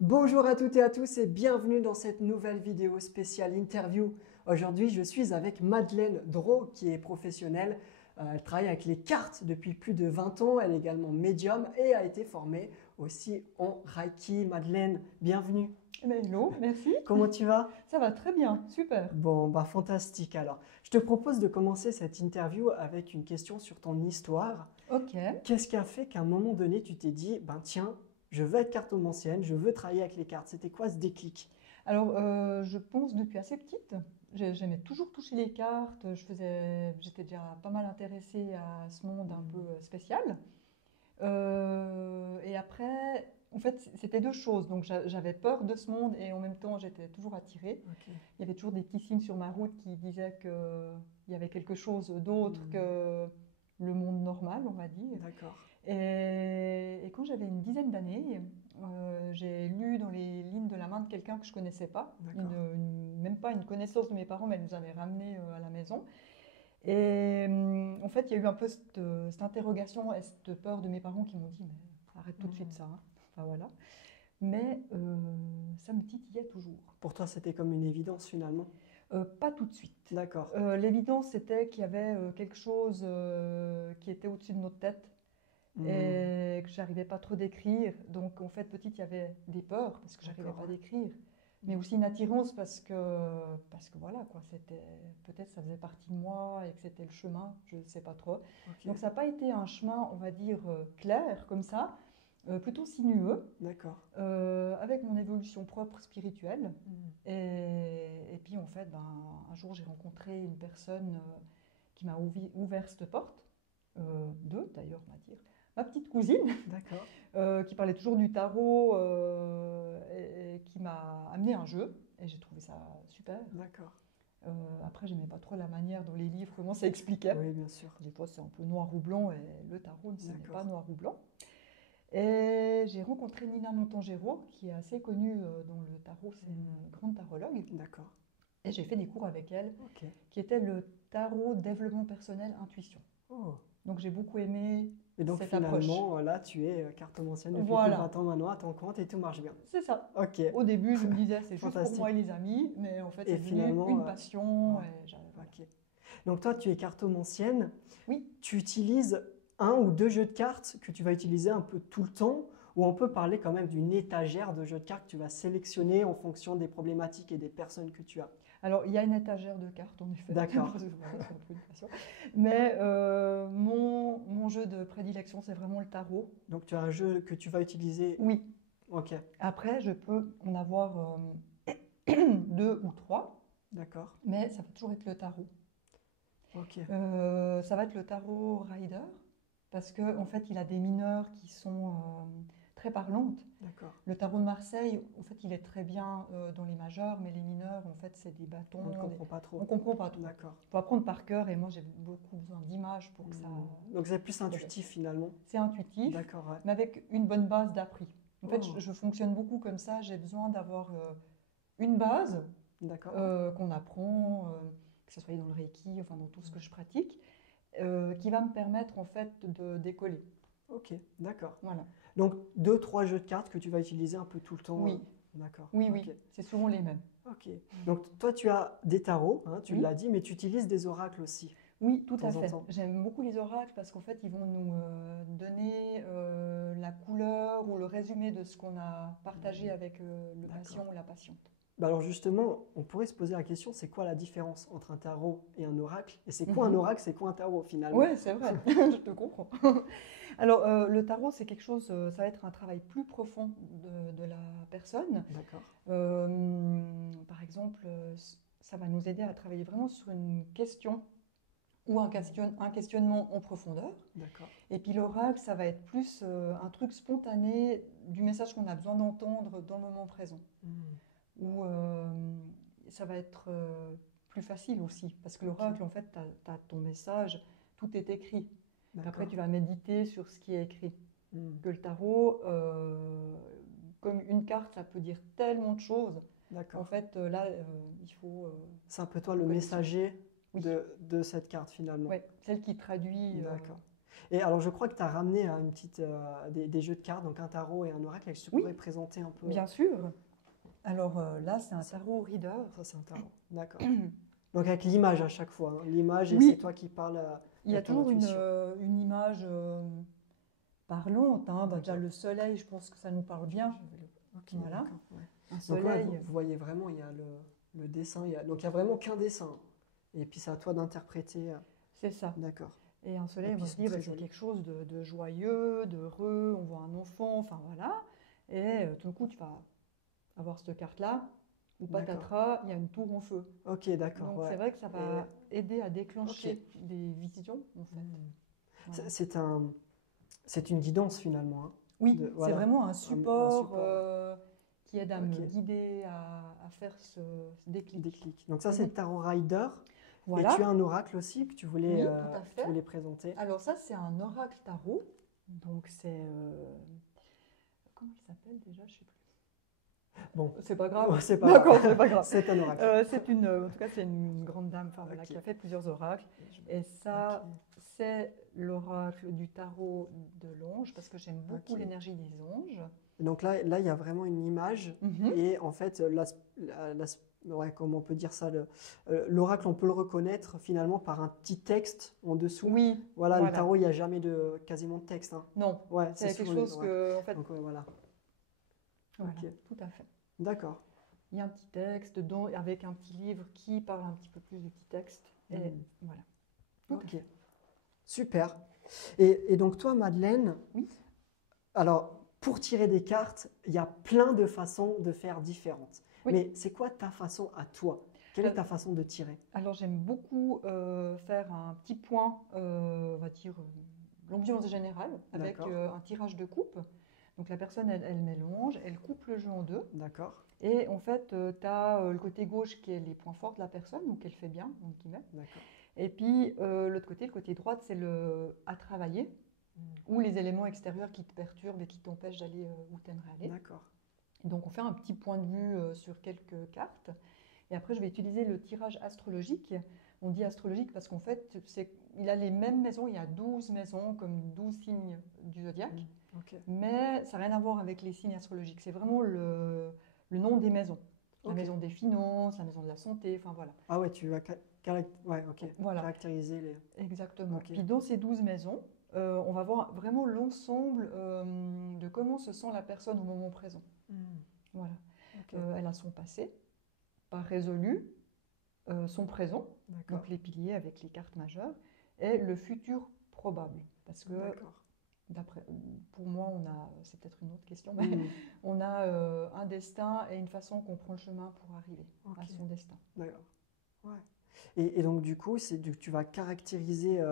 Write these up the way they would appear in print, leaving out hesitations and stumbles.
Bonjour à toutes et à tous et bienvenue dans cette nouvelle vidéo spéciale interview. Aujourd'hui, je suis avec Madeleine Drault qui est professionnelle. Elle travaille avec les cartes depuis plus de 20 ans. Elle est également médium et a été formée aussi en Reiki. Madeleine, bienvenue. Eh ben, hello, merci. Comment tu vas? Ça va très bien, super. Bon, bah fantastique alors. Je te propose de commencer cette interview avec une question sur ton histoire. Ok. Qu'est-ce qui a fait qu'à un moment donné, tu t'es dit, ben tiens, je veux être cartomancienne, je veux travailler avec les cartes. C'était quoi ce déclic? Alors, je pense depuis assez petite, j'aimais toujours toucher les cartes. J'étais déjà pas mal intéressée à ce monde un peu spécial. Et après, en fait, c'était deux choses. Donc, j'avais peur de ce monde et en même temps, j'étais toujours attirée. Ok. Il y avait toujours des petits signes sur ma route qui disaient qu'il y avait quelque chose d'autre que le monde normal, on va dire. D'accord. Et quand j'avais une dizaine d'années, j'ai lu dans les lignes de la main de quelqu'un que je connaissais pas, D'accord. même pas une connaissance de mes parents, mais elle nous avait ramenés à la maison. Et en fait, il y a eu un peu cette interrogation et cette peur de mes parents qui m'ont dit, mais arrête tout de suite ça, hein. Enfin voilà. Mais ça me titillait toujours. Pour toi, c'était comme une évidence finalement. Pas tout de suite. D'accord. L'évidence, c'était qu'il y avait quelque chose qui était au-dessus de notre tête et que j'arrivais pas trop décrire. Donc en fait, petite, il y avait des peurs parce que j'arrivais D'accord, pas à ouais. décrire, mais aussi une attirance parce que voilà quoi, c'était peut-être ça faisait partie de moi et que c'était le chemin, je ne sais pas trop. Ok. Donc ça n'a pas été un chemin, on va dire clair comme ça, plutôt sinueux, D'accord. avec mon évolution propre spirituelle. Et puis en fait, ben, un jour j'ai rencontré une personne qui m'a ouvert cette porte, deux d'ailleurs, on va dire. Ma petite cousine, D'accord. qui parlait toujours du tarot et qui m'a amené un jeu, et j'ai trouvé ça super. D'accord. Après, j'aimais pas trop la manière dont les livres, comment ça expliquait. Oui, bien sûr. Des fois, c'est un peu noir ou blanc, et le tarot, ce n'est pas D'accord. noir ou blanc. Et j'ai rencontré Nina Montangero, qui est assez connue dans le tarot, c'est une grande tarologue. D'accord. Et j'ai fait des cours avec elle, Ok. qui était le tarot développement personnel intuition. Oh. Donc j'ai beaucoup aimé Et donc cette approche. finalement, là, tu es cartomancienne depuis plus de Voilà, 20 ans maintenant à ton compte et tout marche bien. c'est ça. Ok. Au début, je me disais c'est juste pour Fantastique. moi et les amis, mais en fait, Et c'est devenu finalement, une passion. ouais. Et voilà. Ok. Donc toi, tu es cartomancienne. Oui, Tu utilises un ou deux jeux de cartes que tu vas utiliser un peu tout le temps, ou on peut parler quand même d'une étagère de jeux de cartes que tu vas sélectionner en fonction des problématiques et des personnes que tu as. alors il y a une étagère de cartes en effet, D'accord. parce que voilà, c'est un peu une passion. Mais mon jeu de prédilection, c'est vraiment le tarot. Donc tu as un jeu que tu vas utiliser. Oui, Ok, après, je peux en avoir deux ou trois, d'accord. mais ça va toujours être le tarot. Ok, Ça va être le tarot rider, parce qu'en fait, il a des mineurs qui sont très parlantes. d'accord. Le tarot de Marseille, en fait, il est très bien dans les majeurs, mais les mineurs, en fait, c'est des On ne bâtons. comprend pas On trop. comprend pas trop. D'accord. Il faut apprendre par cœur, et moi, j'ai beaucoup besoin d'images pour que ça Donc c'est plus progresse. intuitif finalement. C'est intuitif, D'accord, ouais. mais avec une bonne base d'appris. En fait, Oh, je fonctionne beaucoup comme ça. J'ai besoin d'avoir une base d'accord, ouais. qu'on apprend, que ce soit dans le Reiki, enfin dans tout ce que je pratique, qui va me permettre en fait de décoller. Ok, d'accord. Voilà. Donc deux, trois jeux de cartes que tu vas utiliser un peu tout le temps. Oui, D'accord, oui, ok. oui, c'est souvent les mêmes. Ok. Donc toi tu as des tarots, hein, tu l'as Oui, dit, mais tu utilises des oracles aussi, oui, de tout à temps en fait. temps. J'aime beaucoup les oracles parce qu'en fait, ils vont nous donner la couleur ou le résumé de ce qu'on a partagé avec le D'accord. patient ou la patiente. Bah alors justement, on pourrait se poser la question, c'est quoi la différence entre un tarot et un oracle? Et c'est quoi un Mhm. oracle, c'est quoi un tarot finalement? Ouais, c'est vrai, je te comprends. Alors, le tarot, c'est quelque chose, ça va être un travail plus profond de la personne. D'accord, Par exemple, ça va nous aider à travailler vraiment sur une question ou un questionnement en profondeur. d'accord. Et puis l'oracle, ça va être plus un truc spontané du message qu'on a besoin d'entendre dans le moment présent. Hmm, Ou ça va être plus facile aussi, parce que ok, l'oracle, en fait, tu as ton message, tout est écrit. Puis après, tu d'accord. vas méditer sur ce qui est écrit. Hmm, Que le tarot, comme une carte, ça peut dire tellement de choses. En d'accord. fait, là, il faut C'est un peu toi une le connexion. messager Oui, de cette carte finalement. ouais, celle qui traduit. D'accord. Et alors, je crois que tu as ramené des jeux de cartes, donc un tarot et un oracle. Est-ce que tu Oui. pourrais présenter un peu? Bien sûr. Alors là, c'est un tarot reader. Ça, c'est un tarot. D'accord. Donc, avec l'image à chaque fois, hein. L'image, et Oui. c'est toi qui parles Il y a avec ton toujours intuition. une image parlante, hein. Bah, déjà D'accord. le soleil, je pense que ça nous parle bien. Ok, Voilà. d'accord. Ouais. Un Donc, ouais, soleil. vous voyez vraiment, il y a le dessin. Donc, il n'y a vraiment qu'un dessin. Et puis, c'est à toi d'interpréter. C'est ça. D'accord. Et un Et soleil, on puis, va ils se sont dire, bah, très c'est jolis. quelque chose de joyeux, d'heureux. On voit un enfant, enfin voilà. Et tout d'un coup, tu vas avoir cette carte-là, ou D'accord. patatras, il y a une tour en feu. Ok, d'accord. Donc Ouais. c'est vrai que ça va aider à Ok. déclencher des visions, en fait. Voilà. C'est une guidance finalement, hein. Oui, De- c'est voilà. vraiment un support, support. qui aide à Ok. me guider, à faire ce déclic. Déclic. Donc ça, c'est Mhm. Tarot Rider. Et Voilà. tu as un oracle aussi que tu voulais, Oui, tout à fait. présenter. Alors ça, c'est un oracle tarot. Donc c'est... comment il s'appelle déjà? Je sais plus. Bon, C'est pas grave. c'est pas D'accord, grave. c'est pas grave. C'est un oracle. En tout cas, c'est une grande dame, enfin, voilà, Ok. qui a fait plusieurs oracles. Et ça, Ok. c'est l'oracle du tarot de l'ange, parce que j'aime beaucoup Ok. l'énergie des anges. Et donc là, il y a vraiment une image. Mhm. Et en fait, ouais, comment on peut dire ça, l'oracle, on peut le reconnaître finalement par un petit texte en dessous. Oui, Voilà, le voilà. tarot, il n'y a jamais quasiment de texte, hein. Non, Ouais, c'est quelque souvent les chose oracles. que, en fait, Donc ouais, voilà. voilà, Ok. tout à fait. D'accord. Il y a un petit texte dedans, avec un petit livre qui parle un petit peu plus du petit texte. Et voilà. Tout à Ok. fait. Super. Et donc toi, Madeleine, Oui. alors pour tirer des cartes, il y a plein de façons de faire différentes. Oui. Mais c'est quoi ta façon à toi? Quelle est Euh, ta façon de tirer? Alors j'aime beaucoup faire un petit point, on va dire, l'ambiance générale, avec D'accord. un tirage de coupe. Donc la personne, elle mélange, elle coupe le jeu en deux. D'accord. Et en fait, tu as le côté gauche qui est les points forts de la personne, donc elle fait bien, entre guillemets. D'accord. Et puis l'autre côté, le côté droit, c'est le à travailler, ou les éléments extérieurs qui te perturbent et qui t'empêchent d'aller où tu aimerais aller. D'accord. Donc on fait un petit point de vue sur quelques cartes. Et après, je vais utiliser le tirage astrologique. On dit astrologique parce qu'en fait, il a les mêmes maisons, il y a 12 maisons, comme 12 signes du zodiaque. Ok. Mais ça n'a rien à voir avec les signes astrologiques. C'est vraiment le nom des maisons. La Ok. maison des finances, la maison de la santé, enfin voilà. Ah ouais, tu vas ouais, ok. Voilà. Caractériser les. Exactement. Ok. Puis dans ces 12 maisons, on va voir vraiment l'ensemble de comment se sent la personne au moment présent. Voilà. Ok. Elle a son passé, pas résolu, son présent, D'accord. donc les piliers avec les cartes majeures, et le futur probable. Parce que, pour moi, c'est peut-être une autre question, mais on a un destin et une façon qu'on prend le chemin pour arriver à son destin. D'accord. Ouais. Et donc du coup, tu vas caractériser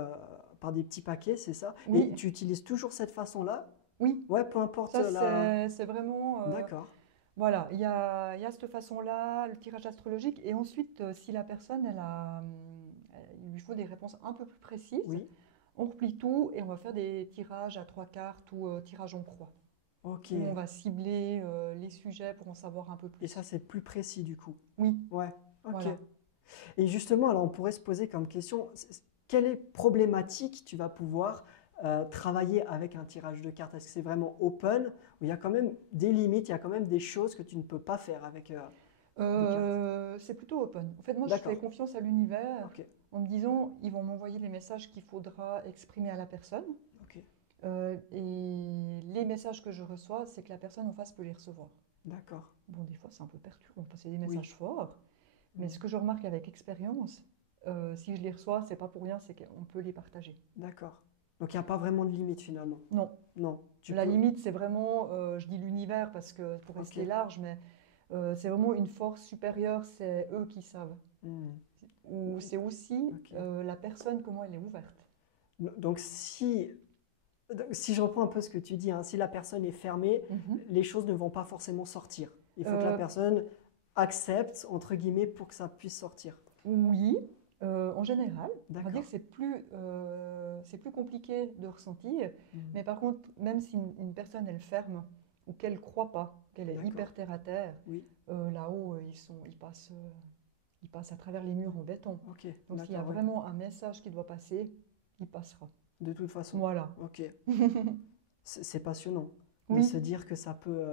par des petits paquets, c'est ça? Oui. Et tu utilises toujours cette façon-là? Oui. Ouais, peu importe ça, c'est vraiment... D'accord. Voilà, il y a cette façon-là, le tirage astrologique, et ensuite, si la personne, il lui faut des réponses un peu plus précises, Oui. on replie tout et on va faire des tirages à 3 cartes ou tirage en croix. Ok. Où on va cibler les sujets pour en savoir un peu plus. Et ça, c'est plus précis du coup? Oui. Ouais, ok. Voilà. Et justement, alors on pourrait se poser comme question, quelle problématique tu vas pouvoir travailler avec un tirage de cartes? Est-ce que c'est vraiment open ou il y a quand même des limites, il y a quand même des choses que tu ne peux pas faire avec des cartes? C'est plutôt open. En fait, moi, je D'accord. fais confiance à l'univers Ok. en me disant, ils vont m'envoyer les messages qu'il faudra exprimer à la personne. Ok. Et les messages que je reçois, c'est que la personne en face peut les recevoir. D'accord. Bon, des fois, c'est un peu perturbant, parce que c'est des messages forts. Mais Mhm. ce que je remarque avec expérience, si je les reçois, c'est pas pour rien, c'est qu'on peut les partager. D'accord. Donc il n'y a pas vraiment de limite finalement? Non. Non. La limite, c'est vraiment, je dis l'univers parce que pour rester large, mais c'est vraiment une force supérieure, c'est eux qui savent. Ou c'est aussi la personne, comment elle est ouverte. Donc si je reprends un peu ce que tu dis, hein, si la personne est fermée, les choses ne vont pas forcément sortir. Il faut que la personne accepte, entre guillemets, pour que ça puisse sortir. Oui, en général. On va dire que c'est plus compliqué de ressentir. Mais par contre, même si une personne, elle ferme, ou qu'elle ne croit pas, qu'elle est hyper terre à terre, là-haut, ils passent à travers les murs en béton. Donc s'il y a vraiment un message qui doit passer, il passera. De toute façon. Voilà. Ok. C'est passionnant de Oui, se dire que ça peut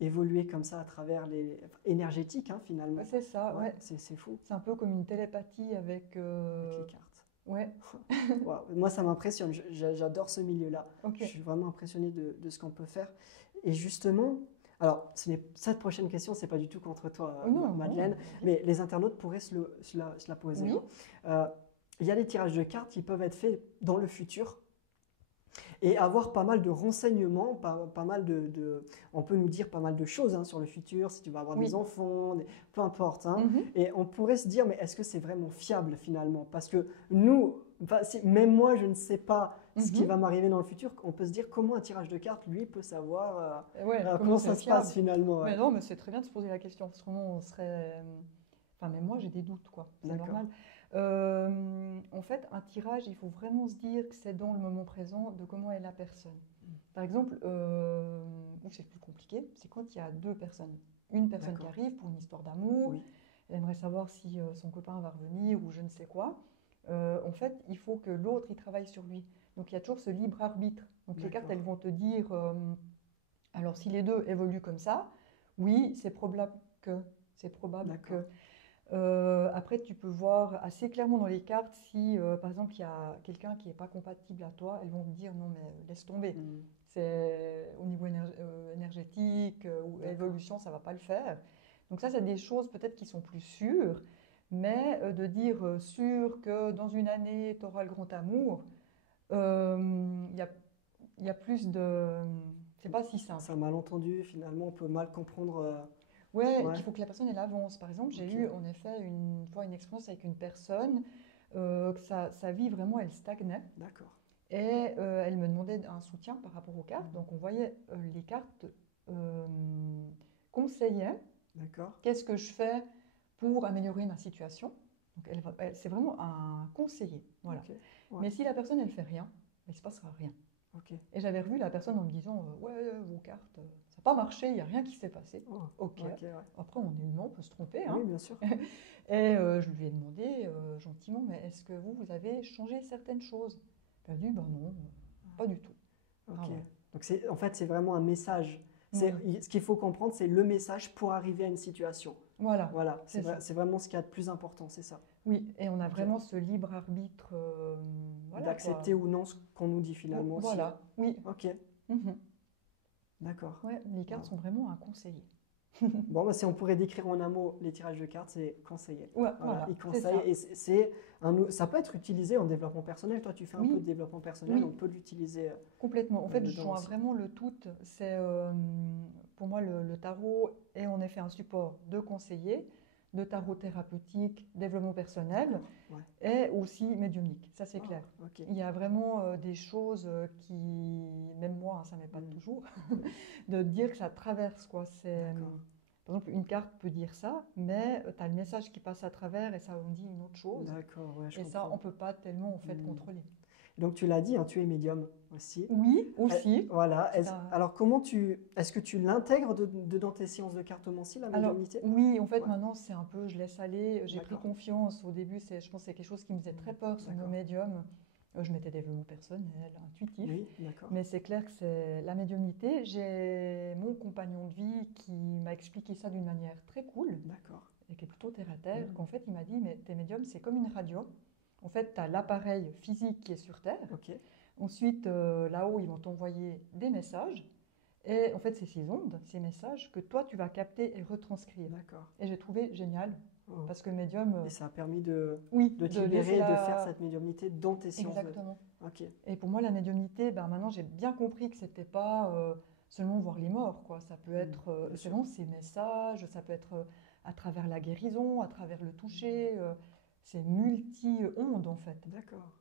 évoluer comme ça à travers les énergétiques, hein, finalement. c'est ça, Ouais, ouais. c'est fou C'est un peu comme une télépathie avec... avec les cartes. Ouais, Waouh, moi, ça m'impressionne. J'adore ce milieu-là. Je ok. suis vraiment impressionné de ce qu'on peut faire. Et justement, alors, cette prochaine question, c'est pas du tout contre toi, Oh non, non, Madeleine, vas-y. mais les internautes pourraient se la poser, Oui, hein. Euh, il y a des tirages de cartes qui peuvent être faits dans le futur et avoir pas mal de renseignements, pas mal on peut nous dire pas mal de choses, hein, sur le futur, si tu vas avoir des oui. enfants, peu importe, hein. Mhm, Et on pourrait se dire, mais est-ce que c'est vraiment fiable finalement? Parce que nous, enfin, même moi, je ne sais pas ce qui mhm. va m'arriver dans le futur. On peut se dire comment un tirage de cartes, lui, peut savoir Ouais, comment comment ça c'est se passe fiable? finalement. Ouais. Mais non, mais c'est très bien de se poser la question. Parce que on serait... Enfin, même moi, j'ai des doutes, quoi. C'est D'accord. normal. En fait, un tirage, il faut vraiment se dire que c'est dans le moment présent de comment est la personne. Par exemple, où c'est plus compliqué, c'est quand il y a deux personnes. Une personne qui D'accord. arrive pour une histoire d'amour, Oui. elle aimerait savoir si son copain va revenir ou je ne sais quoi. En fait, il faut que l'autre, il travaille sur lui. Donc, il y a toujours ce libre arbitre. Donc, les cartes, D'accord. elles vont te dire, alors si les deux évoluent comme ça, oui, c'est probable que, c'est probable D'accord. que. Après, tu peux voir assez clairement dans les cartes si, par exemple, il y a quelqu'un qui n'est pas compatible à toi, elles vont te dire non, mais laisse tomber. Hmm. C'est au niveau énergétique ou D'accord. évolution, ça ne va pas le faire. Donc ça, c'est des choses peut-être qui sont plus sûres, mais de dire sûr que dans une année, tu auras le grand amour, il y a, il y a plus de... C'est pas si C'est simple. un malentendu, finalement, on peut mal comprendre. Ouais, et Ouais. qu'il faut que la personne elle avance. Par exemple, j'ai Ok. eu en effet une fois une expérience avec une personne que sa vie vraiment elle stagnait D'accord. et elle me demandait un soutien par rapport aux cartes. Hmm. Donc on voyait les cartes euh, conseillaient D'accord. qu'est-ce que je fais pour améliorer ma situation. Donc c'est vraiment un conseiller, voilà. Ok. Ouais. Mais si la personne elle fait rien, il se passera rien. Ok. Et j'avais revu la personne en me disant ouais, vos cartes, ça n'a pas marché, il n'y a rien qui s'est passé. Oh, Ok. ok, ouais. Après, on est humain, on peut se tromper, hein. Oui, bien sûr. Et je lui ai demandé gentiment, mais est-ce que vous avez changé certaines choses? Elle a dit, ben non, pas du tout. Ah Ok. voilà. Donc en fait, c'est vraiment un message. Oui, Ce qu'il faut comprendre, c'est le message pour arriver à une situation. voilà, Voilà, c'est ça. c'est vraiment ce qu'il y a de plus important, c'est ça. Oui, et on a Ok. vraiment ce libre arbitre, voilà quoi. D'accepter ou non ce qu'on nous dit finalement aussi, hein. Voilà, oui. Ok, Mhm. d'accord. Ouais, les cartes Wow. sont vraiment un conseiller. Bon, bah, si on pourrait décrire en un mot les tirages de cartes, c'est conseiller. Ouais, Voilà, voilà, il c'est conseille ça. et ça peut être utilisé en développement personnel. Toi, tu fais un peu de Oui, développement personnel, on oui, peut l'utiliser complètement. En fait, je dedans joins aussi. vraiment le tout. C'est pour moi le tarot est en effet un support de conseiller, de tarot thérapeutique, développement personnel D'accord, ouais. et aussi médiumnique. Ça, c'est Ah, clair. ok. Il y a vraiment des choses qui, même moi, hein, ça m'épate Hmm, toujours, de dire que ça traverse quoi. d'accord. Par exemple, une carte peut dire ça, mais tu as le message qui passe à travers et ça en dit une autre chose. D'accord, ouais, je Et ça, on comprends. peut pas tellement en fait Hmm. contrôler. Donc tu l'as dit, hein, tu es médium aussi. Oui, aussi. Voilà. C'est un, Alors est-ce que tu l'intègres dans tes séances de cartomancie, la Alors, médiumnité? oui, en fait, Ouais, maintenant, c'est un peu, je laisse aller. J'ai pris d'accord. confiance. Au début, je pense que c'est quelque chose qui me faisait très peur, ce mot D'accord. médium. Je mettais développement personnel, intuitif. Oui, d'accord. Mais c'est clair que c'est la médiumnité. J'ai mon compagnon de vie qui m'a expliqué ça d'une manière très cool D'accord. et qui est plutôt terre à terre. Hmm. Qu'en fait, il m'a dit, mais tes médiums, c'est comme une radio. En fait, tu as l'appareil physique qui est sur Terre. Ok, Ensuite, là-haut, ils vont t'envoyer des messages. Et en fait, c'est ces ondes, ces messages que toi, tu vas capter et retranscrire. d'accord. Et j'ai trouvé génial, Oh. parce que médium, Et ça a permis oui, de te de laisser libérer et de faire la... cette médiumnité dans tes séances de... Exactement. Ok. Et pour moi, la médiumnité, ben, maintenant, j'ai bien compris que c'était pas seulement voir les morts, quoi. Ça peut Hmm, être, bien c'est sûr. vraiment ces messages, ça peut être à travers la guérison, à travers le toucher, c'est multi-ondes, en fait. D'accord.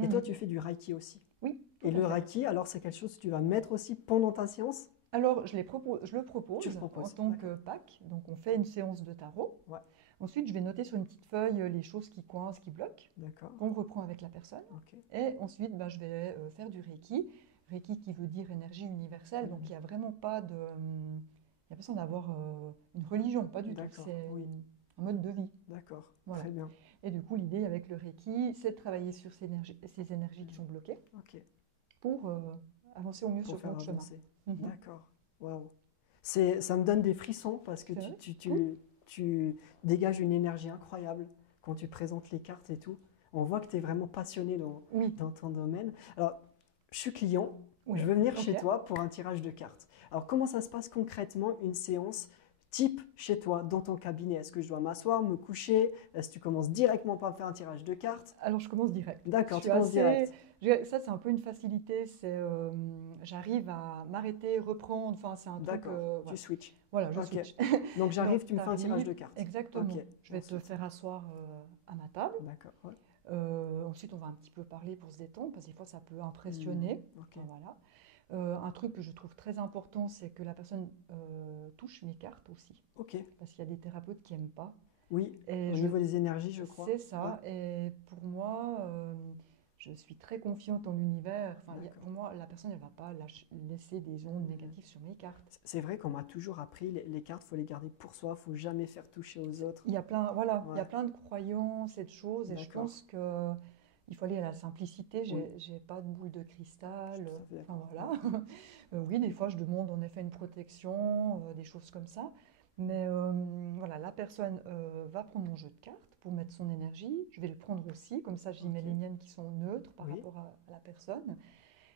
Et toi, Mhm. tu fais du Reiki aussi. Oui, tout Et à le fait. Reiki, alors c'est quelque chose que tu vas mettre aussi pendant ta séance? Alors, je le Tu le propose en proposes, tant d'accord. que pack. Donc, on fait une séance de tarot. Ouais, Ensuite, je vais noter sur une petite feuille les choses qui coincent, qui bloquent, d'accord. qu'on reprend avec la personne. Ok. Et ensuite, bah, je vais faire du Reiki. Reiki qui veut dire énergie universelle. Donc, il n'y a vraiment pas de... Il n'y a pas besoin d'avoir une religion, pas du tout. D'accord, C'est oui. un mode de vie. D'accord, Voilà. très bien. Et du coup, l'idée avec le Reiki, c'est de travailler sur ces énergies qui sont bloquées Ok, pour avancer au mieux pour sur faire votre chemin. avancer. Mhm. D'accord, waouh. Ça me donne des frissons parce que C'est vrai? Cool. tu dégages une énergie incroyable quand tu présentes les cartes et tout. On voit que tu es vraiment passionné Oui, dans ton domaine. Alors, je suis client, oui. je veux venir chez Ok. toi pour un tirage de cartes. Alors, comment ça se passe concrètement une séance type chez toi, dans ton cabinet? Est-ce que je dois m'asseoir, me coucher? Est-ce que tu commences directement par me faire un tirage de cartes? Alors, je commence direct. D'accord, Je tu suis commences direct. Ça, c'est un peu une facilité. J'arrive à m'arrêter, reprendre. Enfin, c'est un truc. D'accord, tu Voilà. switches. Voilà, je Ok. switch. Donc j'arrive, tu me fais un tirage T'arrives, de cartes. exactement. Ok. Je vais te Ensuite. faire asseoir à ma table. D'accord. Ouais. Ensuite, on va un petit peu parler pour se détendre, parce que des fois, ça peut impressionner. Ok. Enfin, voilà. Un truc que je trouve très important, c'est que la personne touche mes cartes aussi. Ok. Parce qu'il y a des thérapeutes qui n'aiment pas. Oui. Et Au niveau des énergies, je crois. c'est ça. Et pour moi, je suis très confiante en l'univers. Enfin, D'accord. pour moi, la personne, elle ne va pas laisser des ondes négatives sur mes cartes. C'est vrai qu'on m'a toujours appris les cartes, faut les garder pour soi, faut jamais faire toucher aux autres. Il y a plein, voilà, il y a Ouais. plein de croyances et de choses. Et je D'accord. pense que il faut aller à la simplicité. Oui. J'ai pas de boule de Je cristal. suis tout à fait Enfin d'accord. voilà. Oui, des fois, je demande en effet une protection, des choses comme ça. Mais voilà, la personne va prendre mon jeu de cartes pour mettre son énergie. Je vais le prendre aussi, comme ça, j'y mets Ok. les miennes qui sont neutres par Oui. rapport à la personne.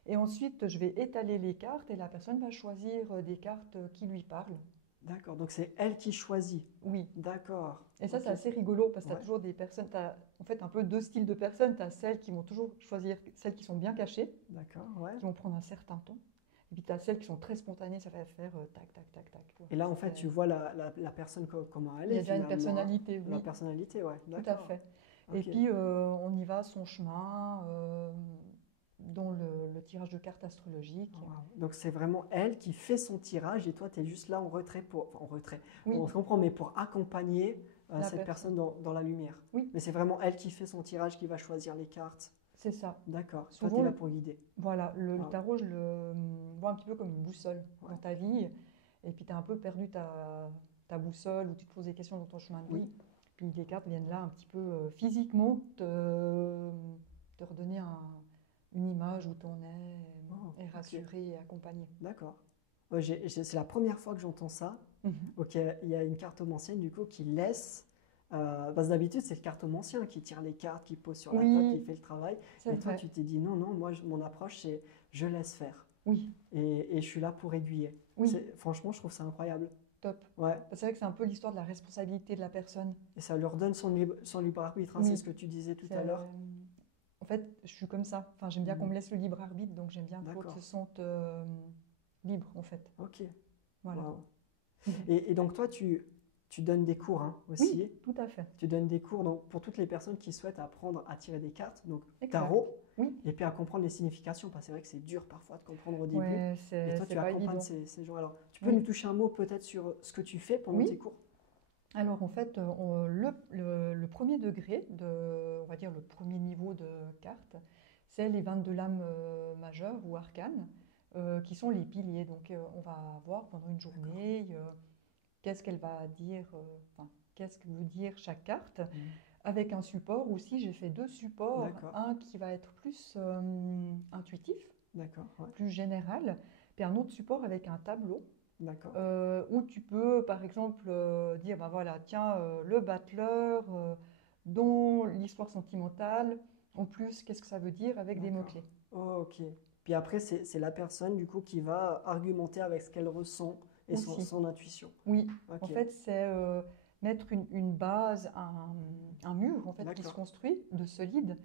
Et ensuite, je vais étaler les cartes et la personne va choisir des cartes qui lui parlent. D'accord. Donc c'est elle qui choisit. Oui. D'accord. Et ça, Ok. c'est assez rigolo parce que tu as Ouais. toujours des personnes, tu as en fait un peu deux styles de personnes. Tu as celles qui vont toujours choisir, celles qui sont bien cachées, D'accord. Ouais. qui vont prendre un certain ton. Et puis tu as celles qui sont très spontanées, ça va faire tac, tac, tac, tac. Tu vois. Et là, en fait, tu vois la personne comment elle Il y est a déjà une finalement. personnalité, La oui, personnalité, ouais. tout à D'accord. fait. Et Ok. puis on y va à son chemin dans le tirage de cartes astrologiques. Wow. Donc c'est vraiment elle qui fait son tirage et toi tu es juste là en retrait en retrait. Oui, On se comprend, mais pour accompagner la cette personne personne. dans la lumière. Oui, Mais c'est vraiment elle qui fait son tirage, qui va choisir les cartes. c'est ça. D'accord. Toi tu es Souvent, là pour guider. voilà, le Wow. tarot, je le vois un petit peu comme une boussole Ouais. dans ta vie. Et puis, tu as un peu perdu ta boussole ou tu te poses des questions dans ton chemin de Oui. vie. Puis, les cartes viennent là un petit peu physiquement te redonner une image où tu en es Oh, et ok. rassurer et accompagner. D'accord. Ouais, c'est la première fois que j'entends ça. Mhm. Ok, il y a une cartomancienne du coup qui laisse. Parce que d'habitude, c'est le cartomancien qui tire les cartes, qui pose sur la table, qui Oui, fait le travail. c'est Et toi, vrai. tu t'es dit non, non, moi, mon approche, c'est je laisse faire. Oui, Et je suis là pour aiguiller. oui, Franchement, je trouve ça incroyable. top. Ouais. C'est vrai que c'est un peu l'histoire de la responsabilité de la personne. Et ça leur donne son libre arbitre, hein, c'est Oui, ce que tu disais tout c'est, à l'heure. en fait, je suis comme ça. Enfin, j'aime bien qu'on me laisse le libre arbitre, donc j'aime bien que l'autre D'accord. se sente libre, en fait. Ok. Voilà. Wow. Et donc toi, tu donnes des cours hein, aussi. Oui, tout à fait. Tu donnes des cours donc, pour toutes les personnes qui souhaitent apprendre à tirer des cartes, donc Exact. tarot, Oui. et puis à comprendre les significations, parce que c'est vrai que c'est dur parfois de comprendre au début. Ouais, Et toi, c'est tu pas accompagnes évident. ces gens. Alors, tu peux Oui. nous toucher un mot peut-être sur ce que tu fais pendant Oui. tes cours? Alors en fait, le premier degré, on va dire le premier niveau de carte, c'est les 22 lames majeures ou arcanes, qui sont les piliers. Donc on va voir pendant une journée qu'est-ce qu'elle va dire, enfin, qu'est-ce que veut dire chaque carte, avec un support aussi. J'ai fait deux supports, D'accord. un qui va être plus intuitif, D'accord. Ouais. plus général, puis un autre support avec un tableau. D'accord. Où tu peux, par exemple, dire, ben voilà, tiens, le battleur, dont l'histoire sentimentale, en plus, qu'est-ce que ça veut dire avec des D'accord. mots-clés. Oh, ok. Puis après, c'est la personne du coup qui va argumenter avec ce qu'elle ressent et Aussi. son intuition. Oui, Ok. en fait, c'est mettre une base, un mur en fait, qui se D'accord. construit de solide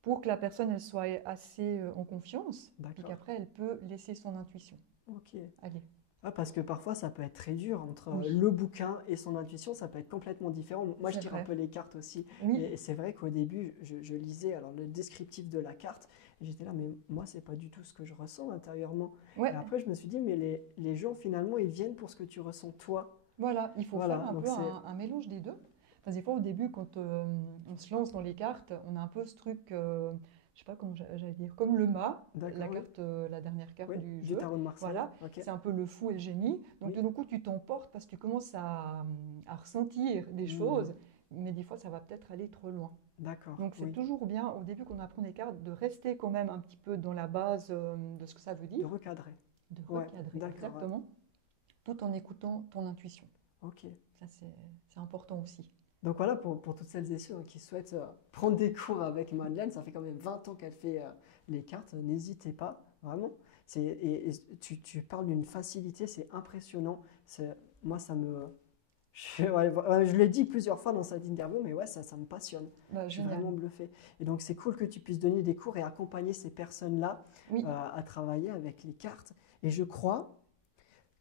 pour que la personne elle soit assez en confiance et D'accord. qu'après elle peut laisser son intuition. Ok. Allez. Ah, parce que parfois ça peut être très dur entre Oui. le bouquin et son intuition, ça peut être complètement différent. Moi je C'est tire vrai. un peu les cartes aussi. Oui. Et c'est vrai qu'au début je lisais alors le descriptif de la carte et j'étais là, mais moi c'est pas du tout ce que je ressens intérieurement. Ouais. Et après je me suis dit, mais les gens finalement ils viennent pour ce que tu ressens toi. Voilà, il faut Voilà, faire un donc peu c'est. un mélange des deux. Parce que des fois, au début, quand on se lance dans les cartes, on a un peu ce truc je sais pas comment j'allais dire, comme le mât, D'accord, la oui. carte, la dernière carte Oui, du du jeu. tarot de Marseille. Voilà, Ok. c'est un peu le fou et le génie. Donc Oui. de coup, tu t'emportes parce que tu commences à ressentir des Hmm. choses, mais des fois, ça va peut-être aller trop loin. D'accord, Donc c'est oui. toujours bien, au début qu'on apprend les cartes, de rester quand même un petit peu dans la base de ce que ça veut De dire, recadrer. de Ouais, recadrer d'accord, ouais. exactement, tout en écoutant ton intuition. Ok. Ça, c'est important aussi. Donc voilà, pour toutes celles et ceux qui souhaitent prendre des cours avec Madeleine, ça fait quand même 20 ans qu'elle fait les cartes, n'hésitez pas, vraiment. Et tu parles d'une facilité, c'est impressionnant. Moi, ça me... Je l'ai dit plusieurs fois dans cette interview, mais ouais, ça me passionne. Bah, Je suis génial. vraiment bluffé. Et donc, c'est cool que tu puisses donner des cours et accompagner ces personnes-là Oui, à travailler avec les cartes. Et je crois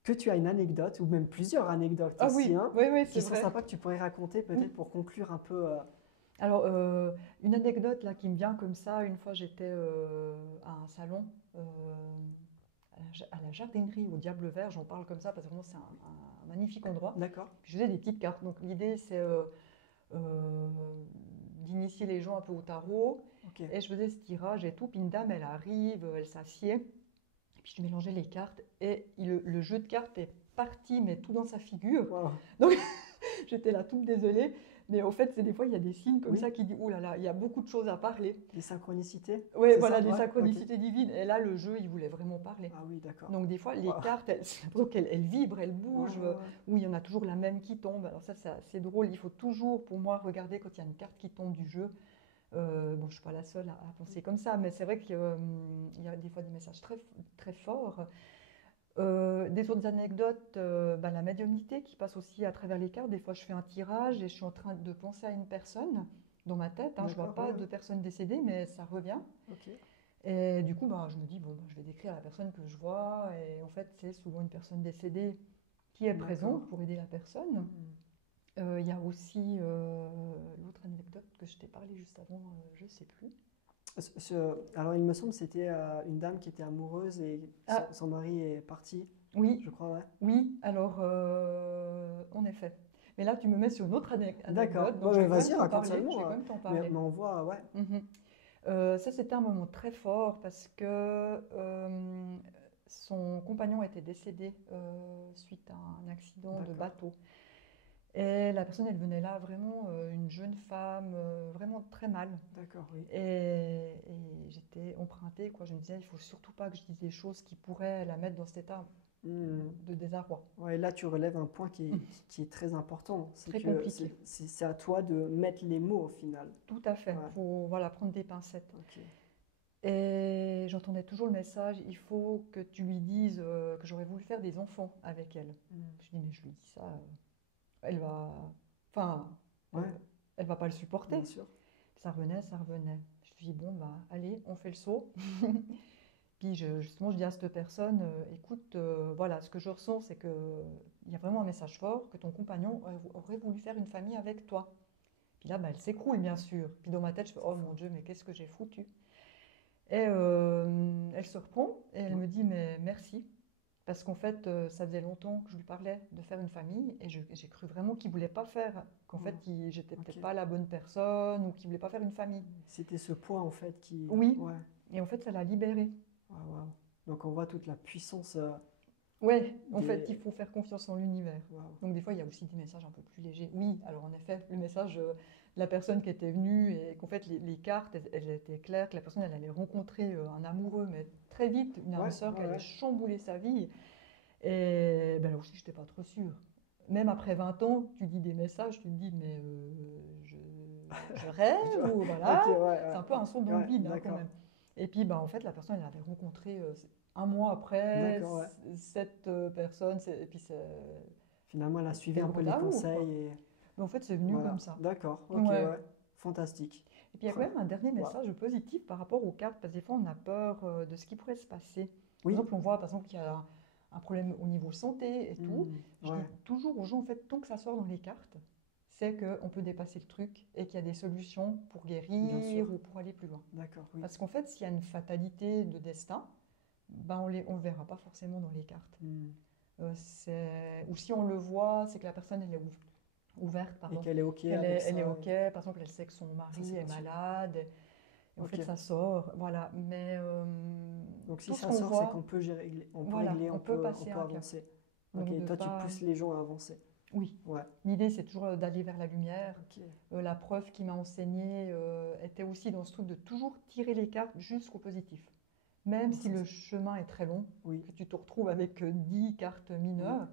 que tu as une anecdote, ou même plusieurs anecdotes ah ici, oui, hein, oui, oui, c'est qui sont vrai. sympas que tu pourrais raconter Oui. peut-être pour conclure un peu. Alors, une anecdote là qui me vient comme ça, une fois j'étais à un salon à la jardinerie au Diable Vert, j'en parle comme ça parce que vraiment c'est un magnifique endroit. D'accord. Puis je faisais des petites cartes, donc l'idée c'est euh, d'initier les gens un peu au tarot. Ok. Et je faisais ce tirage et tout, puis une dame elle arrive, elle s'assied, et puis je mélangeais les cartes et le jeu de cartes est parti, mais tout dans sa figure. Wow. Donc j'étais là toute désolée, mais au fait, c'est des fois il y a des signes comme Oui. ça qui disent, oh là là, il y a beaucoup de choses à parler. Des synchronicités. Oui, C'est voilà, ça. des Ouais, synchronicités divines. Et là, le jeu, il voulait vraiment parler. ah oui, d'accord. Donc des fois, les Wow. cartes, j'ai l'impression qu'elles vibrent, elles Ouais, bougent. ouais, ouais. Oui, il y en a toujours la même qui tombe. Alors ça, c'est assez drôle. Il faut toujours, pour moi, regarder quand il y a une carte qui tombe du jeu. Bon, je ne suis pas la seule à penser comme ça, mais c'est vrai qu'il y a des fois des messages très, très forts. Des autres anecdotes, la médiumnité qui passe aussi à travers les cartes. Des fois, je fais un tirage et je suis en train de penser à une personne dans ma tête. Je ne vois D'accord, pas ouais, de ouais. personne décédée, mais ça revient. Ok. Et du coup, je me dis, bon, je vais décrire la personne que je vois. Et en fait, c'est souvent une personne décédée qui est D'accord. présente pour aider la personne. Hmm. Il y a aussi l'autre anecdote que je t'ai parlé juste avant, je ne sais plus. Alors, il me semble que c'était une dame qui était amoureuse et Ah, son mari est parti, oui, je crois, ouais. oui, alors, en effet. Mais là, tu me mets sur une autre D'accord. anecdote, donc Bon, je mais vais quand même vas-y, t'en raconte parler. Je seulement. vais quand même t'en Mais, parler. mais on voit, ouais. Mhm. Ça, c'était un moment très fort parce que son compagnon était décédé suite à un accident de D'accord. bateau. Et la personne, elle venait là vraiment, une jeune femme, vraiment très mal. D'accord, oui. Et j'étais empruntée, quoi. Je me disais, il faut surtout pas que je dise des choses qui pourraient la mettre dans cet état Hmm. de désarroi. Ouais, là, tu relèves un point qui est très important. C'est Très que compliqué. c'est à toi de mettre les mots au final. Tout à fait. Ouais. Il faut voilà, prendre des pincettes. Ok. Et j'entendais toujours le message, il faut que tu lui dises que j'aurais voulu faire des enfants avec elle. Hmm. Je dis, mais je lui dis ça, elle va... Enfin, Ouais, elle va pas le supporter. bien sûr. Ça revenait, ça revenait. Je lui dis, bon, allez, on fait le saut. Puis justement, je dis à cette personne, écoute, voilà, ce que je ressens, c'est qu'il y a vraiment un message fort, que ton compagnon aurait voulu faire une famille avec toi. Puis là, elle s'écroule, bien sûr. Puis dans ma tête, je fais, oh mon Dieu, mais qu'est-ce que j'ai foutu? Et elle se reprend et elle me dit, mais merci. Parce qu'en fait, ça faisait longtemps que je lui parlais de faire une famille et j'ai cru vraiment qu'il ne voulait pas faire, qu'en fait, j'étais Ok. peut-être pas la bonne personne ou qu'il ne voulait pas faire une famille. C'était ce point en fait qui. Oui, Ouais. et en fait, ça l'a libérée. Waouh, waouh. Donc on voit toute la puissance Ouais, en des. fait, il faut faire confiance en l'univers. Waouh. Donc des fois, il y a aussi des messages un peu plus légers. Oui, alors en effet, le message de la personne qui était venue et qu'en fait, les cartes, elles étaient claires, que la personne, elle allait rencontrer un amoureux, mais très vite, une âme Ouais, sœur qui ouais, allait ouais. chambouler sa vie. Et là aussi, je n'étais pas trop sûre. Même après 20 ans, tu dis des messages, tu te dis, mais je rêve ou voilà. Ok, ouais, C'est un peu un son dans le ouais, vide quand d'accord. même. Et puis, en fait, la personne, elle avait rencontré un mois après D'accord, ouais. cette personne. Et puis, Finalement, elle a suivi c'était un le peu grand les amour, quoi. conseils et Mais en fait, c'est venu voilà. comme ça. D'accord, ok, Ouais. ouais. Fantastique. Et puis, il y a quand même un dernier Wow. message positif par rapport aux cartes, parce que des fois, on a peur de ce qui pourrait se passer. Par Oui. exemple, on voit, par exemple, qu'il y a un problème au niveau santé et tout. Je Ouais. dis toujours aux gens, en fait, tant que ça sort dans les cartes, c'est qu'on peut dépasser le truc et qu'il y a des solutions pour Bien guérir sûr. ou pour aller plus loin. D'accord, oui. Parce qu'en fait, s'il y a une fatalité de destin, on le verra pas forcément dans les cartes. Ou si on le voit, c'est que la personne elle est ouverte, Et pardon. qu'elle est ok Elle avec est ça. ok, par exemple, elle sait que son Ça, mari c'est est rassurant. malade. Et en Ok. fait, ça sort, voilà. Mais Donc si tout ce ça qu'on sort, c'est voit, qu'on peut régler, on peut voilà, régler, on peut on passer peut un cap. avancer. Ok, Donc de toi tu pas, pousses les gens à avancer. oui. Ouais. L'idée, c'est toujours d'aller vers la lumière. Ok. La prof qui m'a enseigné était aussi dans ce truc de toujours tirer les cartes jusqu'au positif. Même si Ça, le chemin est très long, oui. que tu te retrouves avec 10 cartes mineures,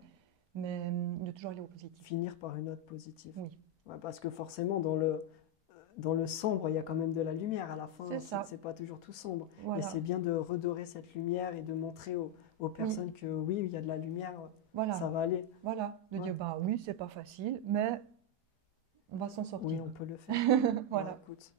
mais de toujours aller au positif. Finir par une note positive. Oui, Ouais, parce que forcément, dans le sombre, il y a quand même de la lumière à la fin. c'est ça. C'est pas toujours tout sombre. Et Voilà, c'est bien de redorer cette lumière et de montrer aux oui, personnes que oui, il y a de la lumière, voilà, ça va aller. voilà. De Ouais. dire, bah oui, c'est pas facile, mais on va s'en Oui, sortir. on peut le faire. Voilà. Ouais, écoute.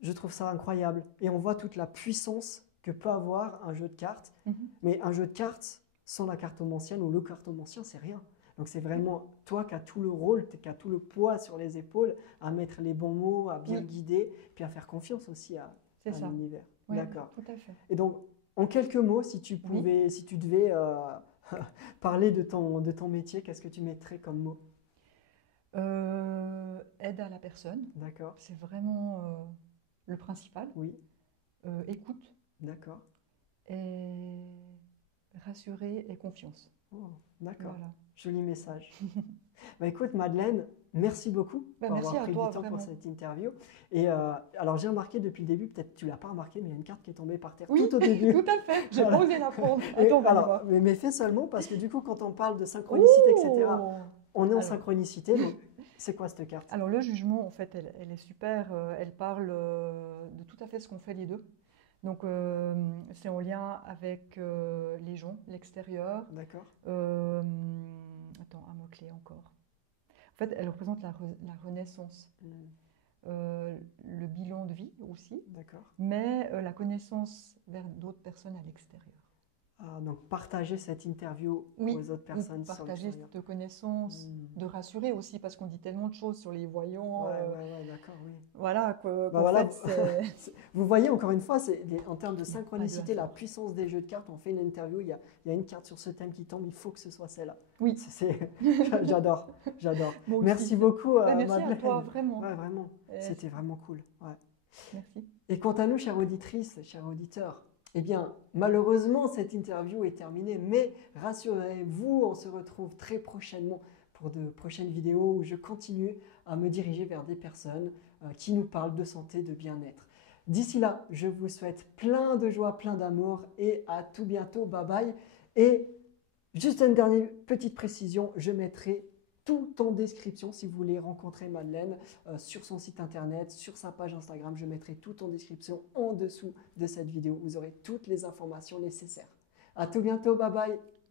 Je trouve ça incroyable. Et on voit toute la puissance que peut avoir un jeu de cartes. Mhm. Mais un jeu de cartes sans la cartomancienne ou le cartomancien, c'est rien. Donc c'est vraiment toi qui as tout le rôle, qui as tout le poids sur les épaules à mettre les bons mots, à bien Oui. guider, puis à faire confiance aussi C'est à ça. l'univers. Oui, D'accord. tout à fait. Et donc, en quelques mots, si tu pouvais, si tu devais parler de ton métier, qu'est-ce que tu mettrais comme mot? Aide à la personne, D'accord. c'est vraiment le principal. Oui. Écoute D'accord. et rassurer et confiance. Oh, d'accord. Voilà. Joli message. Bah, écoute, Madeleine, merci beaucoup Bah, pour merci avoir à pris toi, du temps pour vraiment. cette interview. Et alors, j'ai remarqué depuis le début, peut-être tu l'as pas remarqué, mais il y a une carte qui est tombée par terre Oui, tout au début. tout à fait. J'ai Voilà. pas osé la prendre. Et Attends, alors, mais fais seulement parce que du coup, quand on parle de synchronicité, etc., Oh on est en alors, synchronicité. Donc, c'est quoi cette carte? alors, le jugement, en fait, elle est super. Elle parle de tout à fait ce qu'on fait les deux. Donc, c'est en lien avec les gens, l'extérieur. D'accord. Attends, un mot-clé encore. En fait, elle représente la renaissance, le bilan de vie aussi, D'accord. mais la connaissance vers d'autres personnes à l'extérieur. Ah, donc, partager cette interview Oui, aux autres ou personnes sur partager l'extérieur. cette connaissance, de rassurer aussi, parce qu'on dit tellement de choses sur les voyants. Ouais, d'accord, oui. Voilà, Bah qu'en voilà, fait, c'est vous voyez encore une fois, en termes de il n'y a pas de synchronicité, la hasard. puissance des jeux de cartes. On fait une interview, il y a une carte sur ce thème qui tombe, il faut que ce soit celle-là. Oui, J'adore, j'adore. moi aussi. Merci beaucoup, Bah, merci à Madeleine. toi, vraiment. Ouais, vraiment, Euh, c'était vraiment cool. Ouais. Merci. Et quant à nous, chères auditrices, chers auditeurs, eh bien, malheureusement, cette interview est terminée, mais rassurez-vous, on se retrouve très prochainement pour de prochaines vidéos où je continue à me diriger vers des personnes qui nous parlent de santé, de bien-être. D'ici là, je vous souhaite plein de joie, plein d'amour et à tout bientôt. Bye bye. Et juste une dernière petite précision, je mettrai tout en description si vous voulez rencontrer Madeleine sur son site internet, sur sa page Instagram. Je mettrai tout en description en dessous de cette vidéo. Vous aurez toutes les informations nécessaires. À tout bientôt. Bye bye.